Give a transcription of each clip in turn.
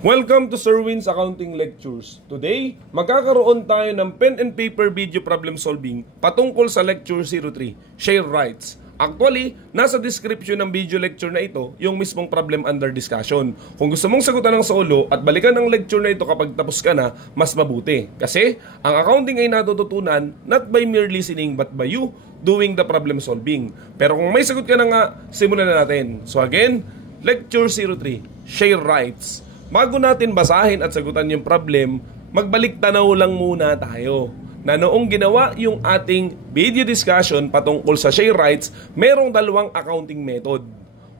Welcome to Sir Win's Accounting Lectures. Today, magkakaroon tayo ng pen and paper video problem solving patungkol sa Lecture 03, Share Rights. Actually, nasa description ng video lecture na ito yung mismong problem under discussion. Kung gusto mong sagutan ng solo at balikan ng lecture na ito kapag tapos ka na, mas mabuti. Kasi, ang accounting ay natututunan not by mere listening but by you doing the problem solving. Pero kung may sagot ka na nga, simulan na natin. So again, Lecture 03, Share Rights. Bago natin basahin at sagutan yung problem, magbalik tanaw lang muna tayo na noong ginawa yung ating video discussion patungkol sa share rights, merong dalawang accounting method.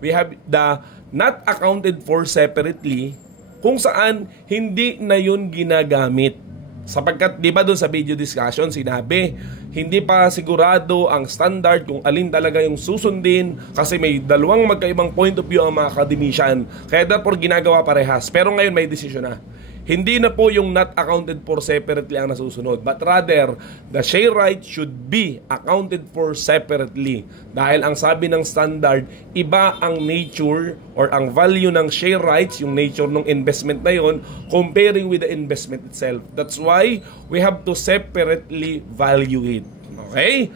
We have the not accounted for separately, kung saan hindi na yun ginagamit. Sapagkat di ba doon sa video discussion sinabi, hindi pa sigurado ang standard kung alin talaga yung susundin kasi may dalawang magkaibang point of view ang mga academician. Kaya therefore ginagawa parehas. Pero ngayon may decision na. Hindi na po yung not accounted for separately ang nasusunod, but rather the share right should be accounted for separately. Dahil ang sabi ng standard, iba ang nature or ang value ng share rights, yung nature ng investment na yon, comparing with the investment itself. That's why we have to separately value it. Okay?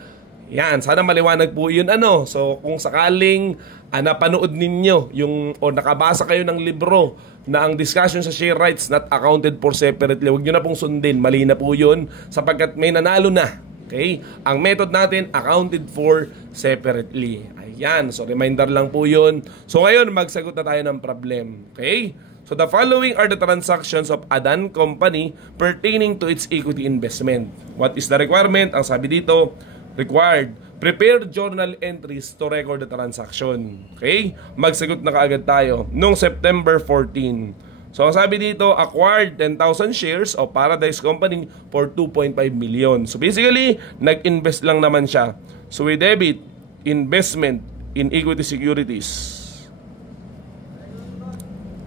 Yan, sana maliwanag po yun. So kung sakaling napanood ninyo yung, o nakabasa kayo ng libro na ang discussion sa share rights not accounted for separately, huwag nyo na pong sundin, mali na po yun sapagkat may nanalo na. Okay? Ang method natin, accounted for separately. Ayan, so reminder lang po yun. So ngayon, magsagot na tayo ng problem. Okay? So the following are the transactions of Adan Company pertaining to its equity investment. What is the requirement? Ang sabi dito, required, prepare journal entries to record the transaction. Okay? Magsagot na kaagad tayo. Noong September 14. So, ang sabi dito, acquired 10,000 shares of Paradise Company for 2.5 million. So, basically, nag-invest lang naman siya. So, we debit investment in equity securities.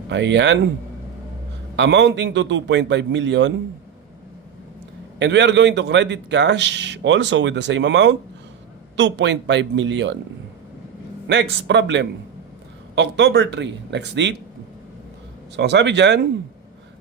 Ayan. Amounting to 2.5 million. And we are going to credit cash also with the same amount, 2.5 million. Next problem, October 3, next date. So ang sabi dyan,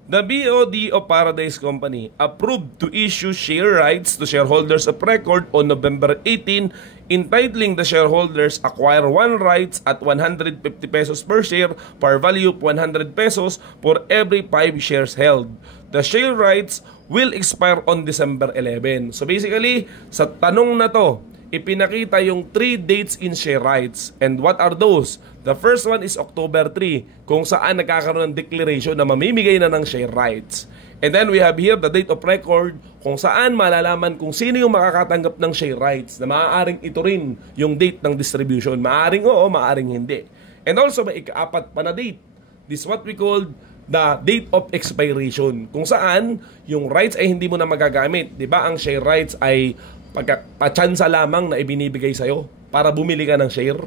the BOD of Paradise Company approved to issue share rights to shareholders of record on November 18, entitling the shareholders acquire one rights at 150 pesos per share par value of 100 pesos for every 5 shares held. The share rights will expire on December 11. So basically, sa tanong na to, ipinakita yung 3 dates in share rights. And what are those? The first one is October 3, kung saan nagkakaroon ng declaration na mamimigay na ng share rights. And then we have here the date of record, kung saan malalaman kung sino yung makakatanggap ng share rights, na maaaring ito rin yung date ng distribution. Maaaring oo, maaaring hindi. And also may ika-4 pa na date. This is what we call the date of expiration, kung saan yung rights ay hindi mo na magagamit. Diba? Ang share rights ay pagpatsansa lamang na ibinibigay sa'yo para bumili ka ng share.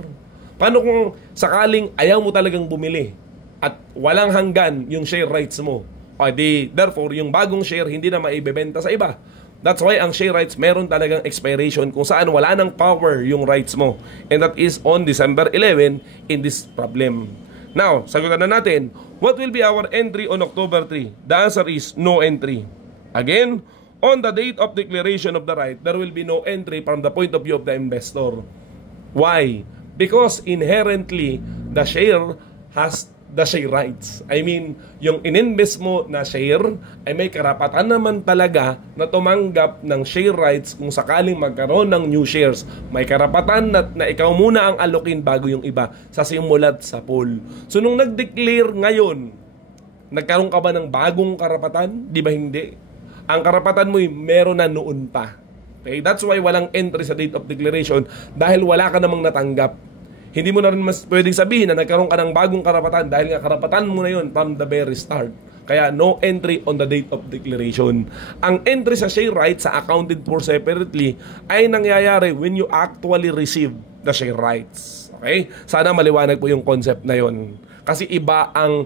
Paano kung sakaling ayaw mo talagang bumili at walang hanggan yung share rights mo? O therefore, yung bagong share hindi na maibebenta sa iba. That's why ang share rights meron talagang expiration kung saan wala ng power yung rights mo. And that is on December 11 in this problem. Now, sagutan na natin, what will be our entry on October 3? The answer is no entry. Again, on the date of declaration of the right, there will be no entry from the point of view of the investor. Why? Because inherently, the share has the share rights. I mean, yung ininvest mo na share ay may karapatan naman talaga na tumanggap ng share rights kung sakaling magkaroon ng new shares. May karapatan na ikaw muna ang alokin bago yung iba sa simulat sa pool. So nung nag-declare ngayon, nagkaroon ka ba ng bagong karapatan? Di ba hindi? Ang karapatan mo meron na noon pa. Okay? That's why walang entry sa date of declaration dahil wala ka namang natanggap. Hindi mo na rin mas pwedeng sabihin na nagkaroon ka ng bagong karapatan dahil nga karapatan mo na yun from the very start. Kaya no entry on the date of declaration. Ang entry sa share rights sa accounted for separately ay nangyayari when you actually receive the share rights. Okay? Sana maliwanag po yung concept na yun. Kasi iba ang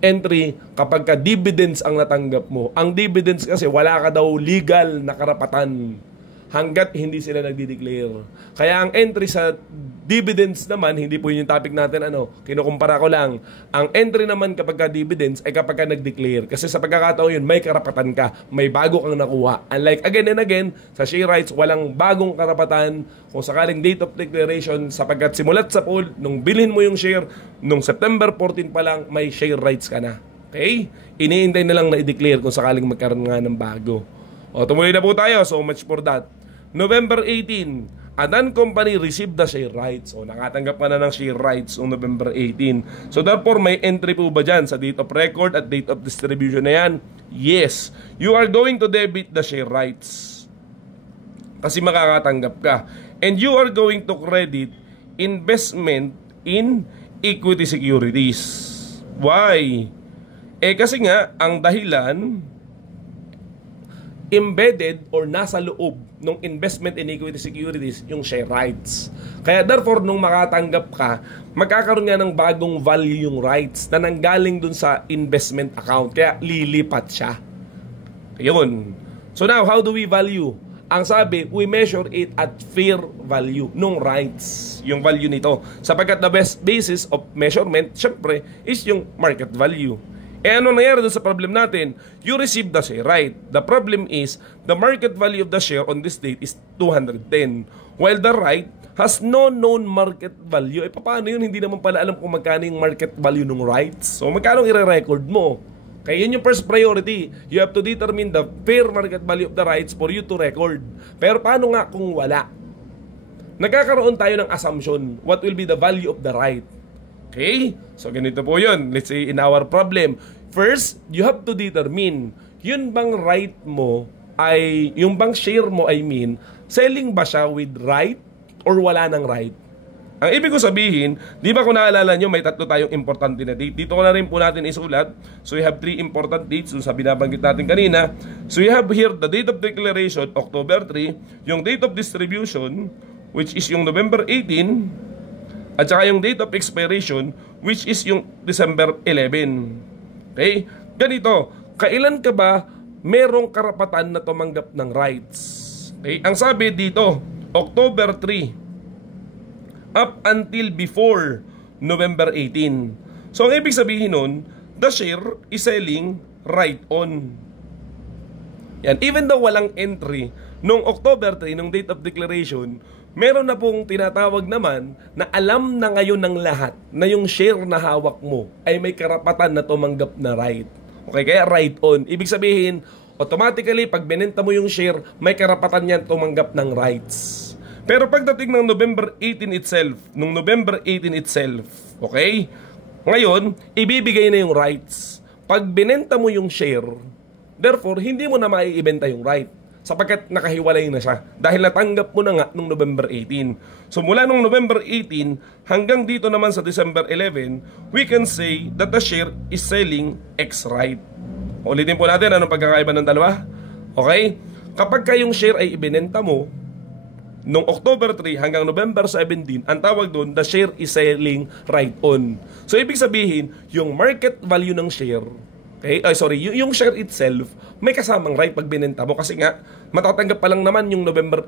entry kapag ka dividends ang natanggap mo. Ang dividends kasi wala ka daw legal na karapatan. hanggat hindi sila nagdi-declare. Kaya ang entry sa dividends naman, hindi po yun yung topic natin, kinukumpara ko lang. Ang entry naman kapag ka dividends ay kapag ka nag-declare. Kasi sa pagkakataon yun, may karapatan ka, may bago kang nakuha. Unlike again and again, sa share rights, walang bagong karapatan kung sakaling date of declaration, sapagkat simulat sa pool, nung bilhin mo yung share, nung September 14 pa lang, may share rights ka na. Okay? Iniintay na lang na i-declare kung sakaling magkaroon nga ng bago. O, tumuloy na po tayo. So much for that. November 18, Adan Company received the share rights. O, nakatanggap ka na ng share rights noong November 18. So, therefore, may entry po ba dyan sa date of record at date of distribution na yan? Yes. You are going to debit the share rights. Kasi makakatanggap ka. And you are going to credit investment in equity securities. Why? Kasi nga, ang dahilan, embedded or nasa loob ng investment in equity securities yung share rights. Kaya therefore, nung makatanggap ka, magkakaroon nga ng bagong value yung rights na nanggaling dun sa investment account. Kaya lilipat siya. Yun. So now, how do we value? Ang sabi, we measure it at fair value nung rights. Yung value nito. Sapagkat the best basis of measurement, syempre, is yung market value. Ano nangyari doon sa problem natin? You received the share right. The problem is, the market value of the share on this date is 210. While the right has no known market value. Paano yun? Hindi naman pala alam kung magkano yung market value ng rights. So, magkano i-record mo? Kaya yun yung first priority. You have to determine the fair market value of the rights for you to record. Pero paano nga kung wala? Nagkakaroon tayo ng assumption. What will be the value of the right? Okay? So, ganito po yun. Let's say, in our problem. First, you have to determine, yun bang right mo ay, yung bang share mo, selling ba siya with right or wala ng right? Ang ibig ko sabihin, di ba kung naalala nyo, may tatlo tayong importante na date. Dito ko na rin po natin isulat. So, we have 3 important dates sa binabanggit natin kanina. So, we have here the date of declaration, October 3, yung date of distribution, which is yung November 18, at saka yung date of expiration, which is yung December 11. Okay? Ganito, kailan ka ba merong karapatan na tumanggap ng rights? Okay? Ang sabi dito, October 3, up until before November 18. So, ang ibig sabihin nun, the share is selling right on. Yan. Even though walang entry, nung October 3, nung date of declaration, meron na pong tinatawag naman na alam na ngayon ng lahat na yung share na hawak mo ay may karapatan na tumanggap na right. Okay, kaya right on. Ibig sabihin, automatically, pag binenta mo yung share, may karapatan yan tumanggap ng rights. Pero pagdating ng November 18 itself, nung November 18 itself, okay, ngayon, ibibigay na yung rights. Pag binenta mo yung share, therefore, hindi mo na maiibenta yung right. Sapagkat nakahiwalay na siya. Dahil natanggap mo na nga nung November 18. So mula nung November 18 hanggang dito naman sa December 11, we can say that the share is selling X right. Ulitin po natin anong pagkakaiba ng dalawa. Okay? Kapag kayong share ay ibinenta mo, nung October 3 hanggang November 17, ang tawag doon, the share is selling right on. So ibig sabihin, yung market value ng share, okay? Yung share itself, may kasamang right pag binenta mo kasi nga matatanggap pa lang naman yung November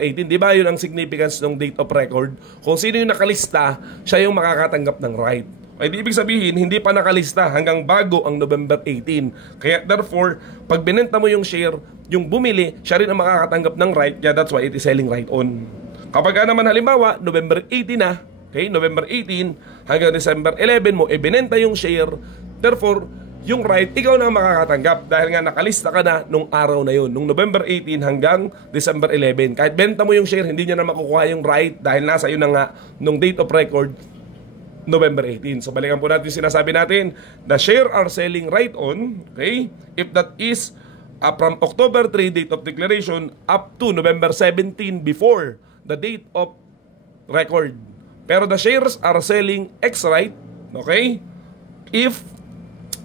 18. Di ba yun ang significance ng date of record? Kung sino yung nakalista, siya yung makakatanggap ng right. Ay di ibig sabihin, hindi pa nakalista hanggang bago ang November 18. Kaya therefore, pag binenta mo yung share, yung bumili, siya rin ang makakatanggap ng right. Yeah, that's why it is selling right on. Kapag naman halimbawa, November 18 na, okay, November 18 hanggang December 11 mo, binenta yung share, therefore, yung right, ikaw na makakatanggap dahil nga nakalista ka na nung araw na yun, nung November 18 hanggang December 11. Kahit benta mo yung share, hindi niya na makukuha yung right dahil nasa yun na nga nung date of record, November 18. So balikan po natin sinasabi natin, the share are selling right on, okay, if that is from October 3 date of declaration up to November 17 before the date of record. Pero the shares are selling X right, okay, if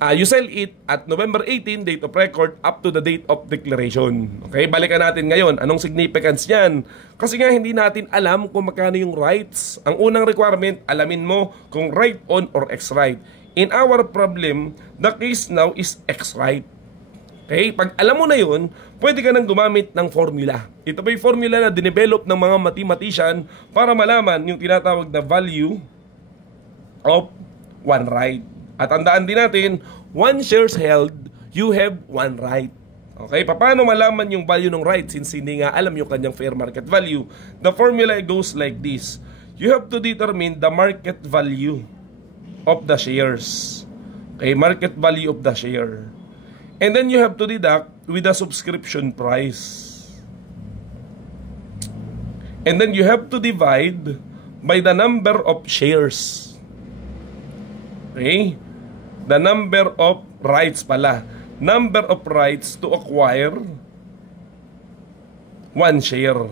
you sell it at November 18, date of record, up to the date of declaration. Okay, balikan natin ngayon. Anong significance yan? Kasi nga hindi natin alam kung magkano yung rights. Ang unang requirement, alamin mo kung right on or X right. In our problem, the case now is X right. Okay? Pag alam mo na yun, pwede ka nang gumamit ng formula. Ito ba yung formula na dinevelop ng mga mathematician para malaman yung tinatawag na value of one right. At tandaan din natin, one shares held, you have one right. Okay? Paano malaman yung value ng right since hindi nga alam yung kanyang fair market value? The formula goes like this. You have to determine the market value of the shares. Okay? Market value of the share. And then you have to deduct with the subscription price. And then you have to divide by the number of shares. Okay? The number of rights pala. Number of rights to acquire one share.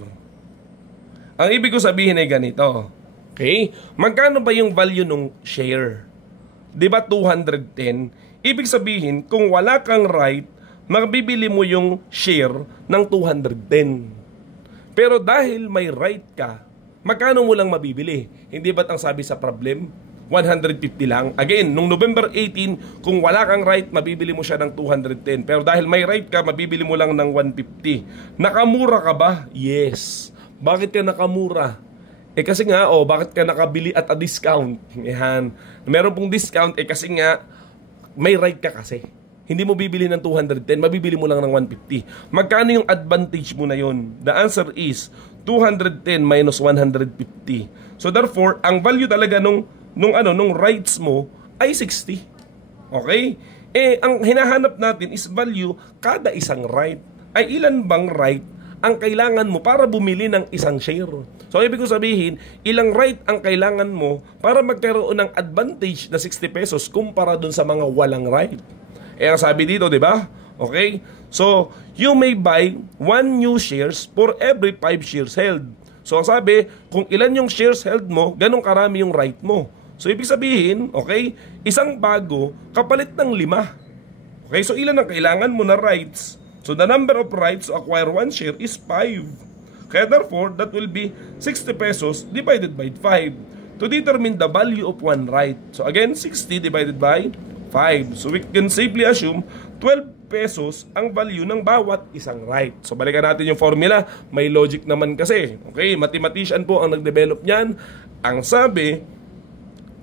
Ang ibig ko sabihin ay ganito. Okay? Magkano ba yung value ng share? Diba 210? Ibig sabihin, kung wala kang right, mabibili mo yung share ng 210. Pero dahil may right ka, magkano mo lang mabibili? Hindi ba't ang sabi sa problem? 150 lang. Again, nung November 18, kung wala kang right, mabibili mo siya ng 210. Pero dahil may right ka, mabibili mo lang ng 150. Nakamura ka ba? Yes. Bakit ka nakamura? Kasi nga, bakit ka nakabili at a discount? Yan. Meron pong discount, kasi nga, may right ka kasi. Hindi mo bibili ng 210, mabibili mo lang ng 150. Magkano yung advantage mo na yun? The answer is 210 minus 150. So therefore, ang value talaga nung rights mo ay 60. Okay? Ang hinahanap natin is value kada isang right. Ay ilan bang right ang kailangan mo para bumili ng isang share? So ibig ko sabihin, ilang right ang kailangan mo para magkaroon ng advantage na 60 pesos kumpara dun sa mga walang right. Ang sabi dito, di ba? Okay? So, you may buy 1 new shares for every 5 shares held. So ang sabi, kung ilan yung shares held mo, ganun karami yung right mo. So ibig sabihin, okay, isang bago kapalit ng 5. Okay, so ilan ang kailangan mo na rights? So the number of rights to acquire 1 share is 5. Kaya therefore, that will be 60 pesos divided by 5 to determine the value of 1 right. So again, 60 divided by 5. So we can safely assume 12 pesos ang value ng bawat isang right. So balikan natin yung formula. May logic naman kasi. Okay, mathematician po ang nag-develop niyan. Ang sabi,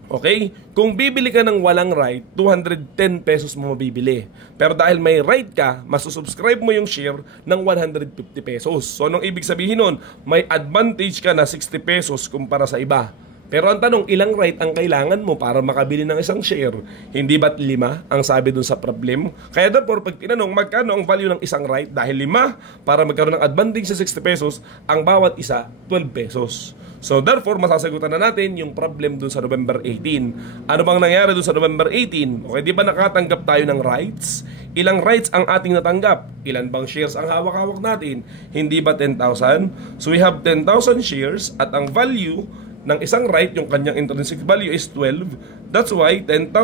okay, kung bibili ka ng walang right, 210 pesos mo mabibili. Pero dahil may right ka, masusubscribe mo yung share ng 150 pesos. So anong ibig sabihin nun? May advantage ka na 60 pesos kumpara sa iba. Pero ang tanong, ilang right ang kailangan mo para makabili ng isang share? Hindi ba't 5 ang sabi dun sa problem? Kaya therefore, pag tinanong, magkano ang value ng isang right? Dahil 5, para magkaroon ng advantage sa 60 pesos, ang bawat isa, 12 pesos. So therefore, masasagutan na natin yung problem dun sa November 18. Ano bang nangyari dun sa November 18? Okay, di ba nakatanggap tayo ng rights? Ilang rights ang ating natanggap? Ilan bang shares ang hawak-hawak natin? Hindi ba 10,000? So we have 10,000 shares at ang value ng isang right, yung kanyang intrinsic value is 12. That's why 10,000,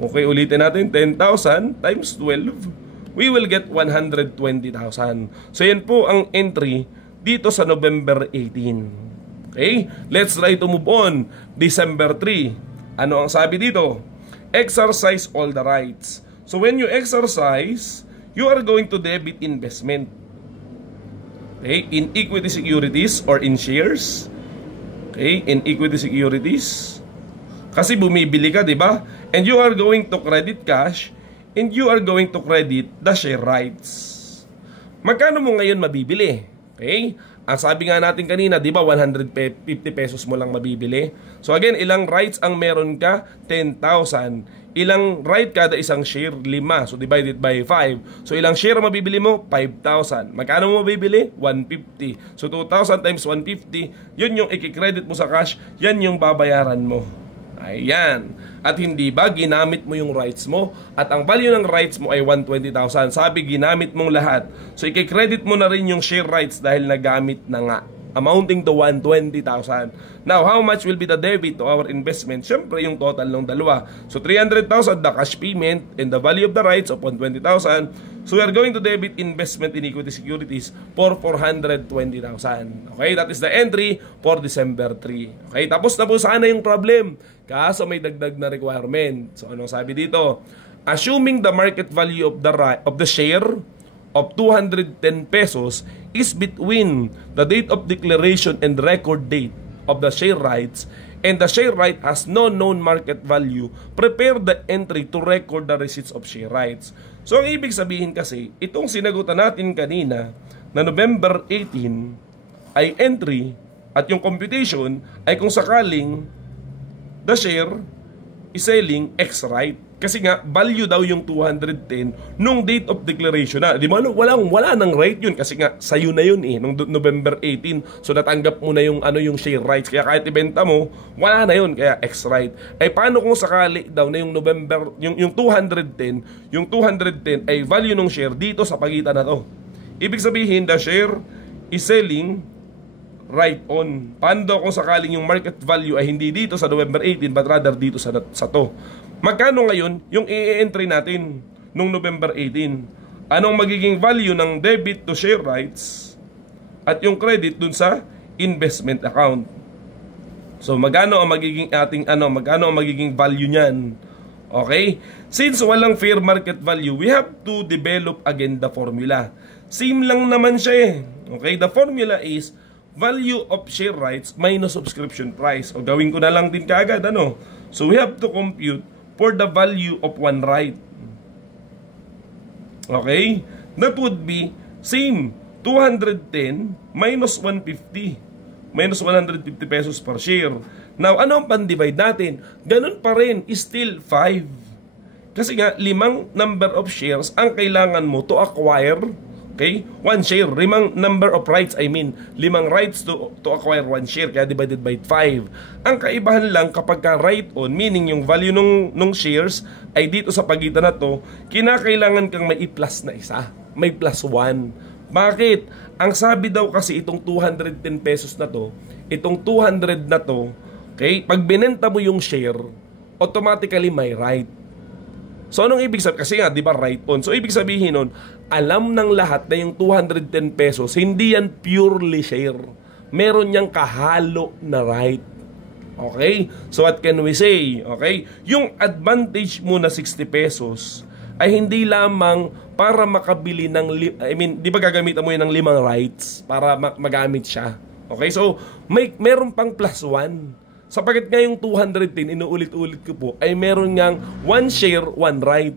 okay, ulitin natin, 10,000 times 12, we will get 120,000. So yan po ang entry dito sa November 18. Okay, let's try to move on. December 3, ano ang sabi dito? Exercise all the rights. So when you exercise, you are going to debit investment, okay, in equity securities or in shares. Okay, in equity securities. Kasi bumibili ka, di ba? And you are going to credit cash and you are going to credit the share rights. Magkano mo ngayon mabibili? Okay? Ang sabi nga natin kanina, di ba, 150 pesos mo lang mabibili. So again, ilang rights ang meron ka? 10,000. Ilang right kada isang share? 5. So divided by 5. So ilang share mabibili mo? 5,000. Magkano mo mabibili? 150. So 2,000 times 150, yun yung i-credit mo sa cash, yan yung babayaran mo. Ayan. At hindi ba ginamit mo yung rights mo? At ang value ng rights mo ay 120,000. Sabi, ginamit mong lahat. So i-credit mo na rin yung share rights dahil nagamit na nga, amounting to 120,000. Now, how much will be the debit to our investment? Siyempre, yung total ng dalawa. So, 300,000 the cash payment and the value of the rights of 120,000. So, we are going to debit investment in equity securities for 420,000. Okay, that is the entry for December 3. Okay, tapos na po sana yung problem. Kaso may dagdag na requirement. So anong sabi dito? Assuming the market value of the share of 210 pesos is between the date of declaration and record date of the share rights, and the share right has no known market value, prepare the entry to record the receipts of share rights. So ang ibig sabihin kasi, itong sinagutan natin kanina na November 18 ay entry at yung computation ay kung sakaling the share is selling X right. Kasi nga, value daw yung 210 nung date of declaration na. Di mo, wala nang right yun kasi nga, sayo na yun nung November 18. So, natanggap mo na yung, yung share rights. Kaya kahit ibenta mo, wala na yun. Kaya X right. Ay, paano kung sakali daw na yung November, yung 210 ay value ng share dito sa pagitan na to. Ibig sabihin, the share is selling right on. Paano daw kung sakaling yung market value ay hindi dito sa November 18 but rather dito sa to? Magkano ngayon yung i-entry natin nung November 18? Anong magiging value ng debit to share rights at yung credit dun sa investment account? So magkano ang magiging magkano ang magiging value niyan? Okay? Since walang fair market value, we have to develop again the formula. Same lang naman siya eh. Okay? The formula is value of share rights minus subscription price. O gawin ko na lang din kaagad, So we have to compute for the value of one right. Okay? That would be same 210 minus 150. Minus 150 pesos per share. Now, ano ang pan-divide natin? Ganun pa rin, still 5. Kasi nga, 5 number of shares ang kailangan mo to acquire. Okay? 1 share. 5 number of rights, 5 rights to acquire 1 share. Kaya divided by 5. Ang kaibahan lang kapag ka right on, meaning yung value nung shares ay dito sa pagitan na to, kinakailangan kang may i-plus na isa. May plus 1. Bakit? Ang sabi daw kasi itong 210 pesos na to, itong 200 na to, okay? Pag binenta mo yung share, automatically may right. So anong ibig sabihin? Kasi nga, di ba, right on. So ibig sabihin nun, alam ng lahat na yung 210 pesos, hindi yan purely share. Meron niyang kahalo na right. Okay? So what can we say? Okay? Yung advantage mo na 60 pesos ay hindi lamang para makabili ng, di ba gagamitan mo yun ng 5 rights para magamit siya. Okay? So, meron pang plus 1. Sapagkat nga yung 210, inuulit-ulit ko po, ay meron ngang 1 share, 1 right.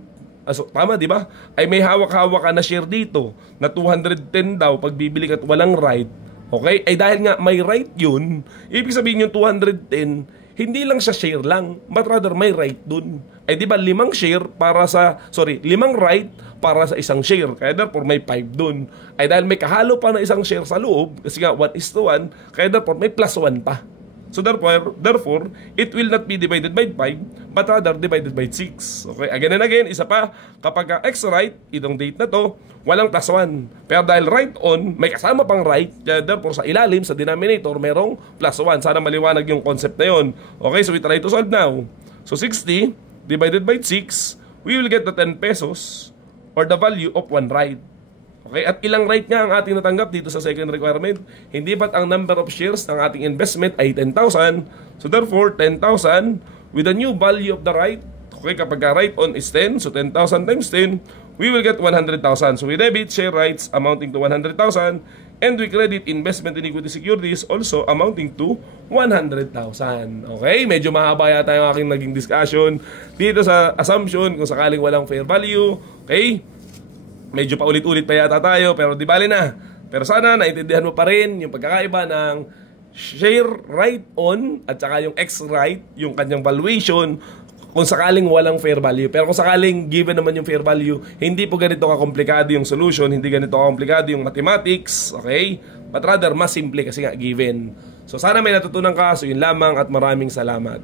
So, tama, di ba? Ay may hawak-hawak ka na share dito, na 210 daw, pag bibili ka at walang right. Okay? Ay dahil nga may right yun, ibig sabihin yung 210, hindi lang siya share lang, but rather may right dun. Ay di ba 5 share para sa, 5 right para sa isang share. Kaya therefore may 5 dun. Ay dahil may kahalo pa na isang share sa loob, kasi nga 1:1, kaya therefore may plus 1 pa. So therefore, it will not be divided by 5, but rather divided by 6. Okay, again and again, isa pa, kapag X right, itong date na to, walang plus 1. Pero dahil right on, may kasama pang right, kaya therefore sa ilalim, sa denominator, merong plus 1. Sana maliwanag yung concept na yun. Okay, so we try to solve now. So 60 divided by 6, we will get the 10 pesos or the value of 1 right. Okay, at ilang right nga ang ating natanggap dito sa second requirement? Hindi ba't ang number of shares ng ating investment ay 10,000? So therefore, 10,000 with the new value of the right. Okay, kapag right on is 10, so 10,000 times 10, we will get 100,000. So we debit share rights amounting to 100,000 and we credit investment in equity securities also amounting to 100,000. Okay, medyo mahaba yata yung aking naging discussion dito sa assumption kung sakaling walang fair value. Okay, medyo paulit-ulit pa yata tayo, pero di bali na. Pero sana naintindihan mo pa rin yung pagkakaiba ng share right on at saka yung X right, yung kanyang valuation, kung sakaling walang fair value. Pero kung sakaling given naman yung fair value, hindi po ganito kakomplikado yung solution, hindi ganito kakomplikado yung mathematics, okay? But rather, mas simple kasi nga given. So sana may natutunan ka, so yun lamang at maraming salamat.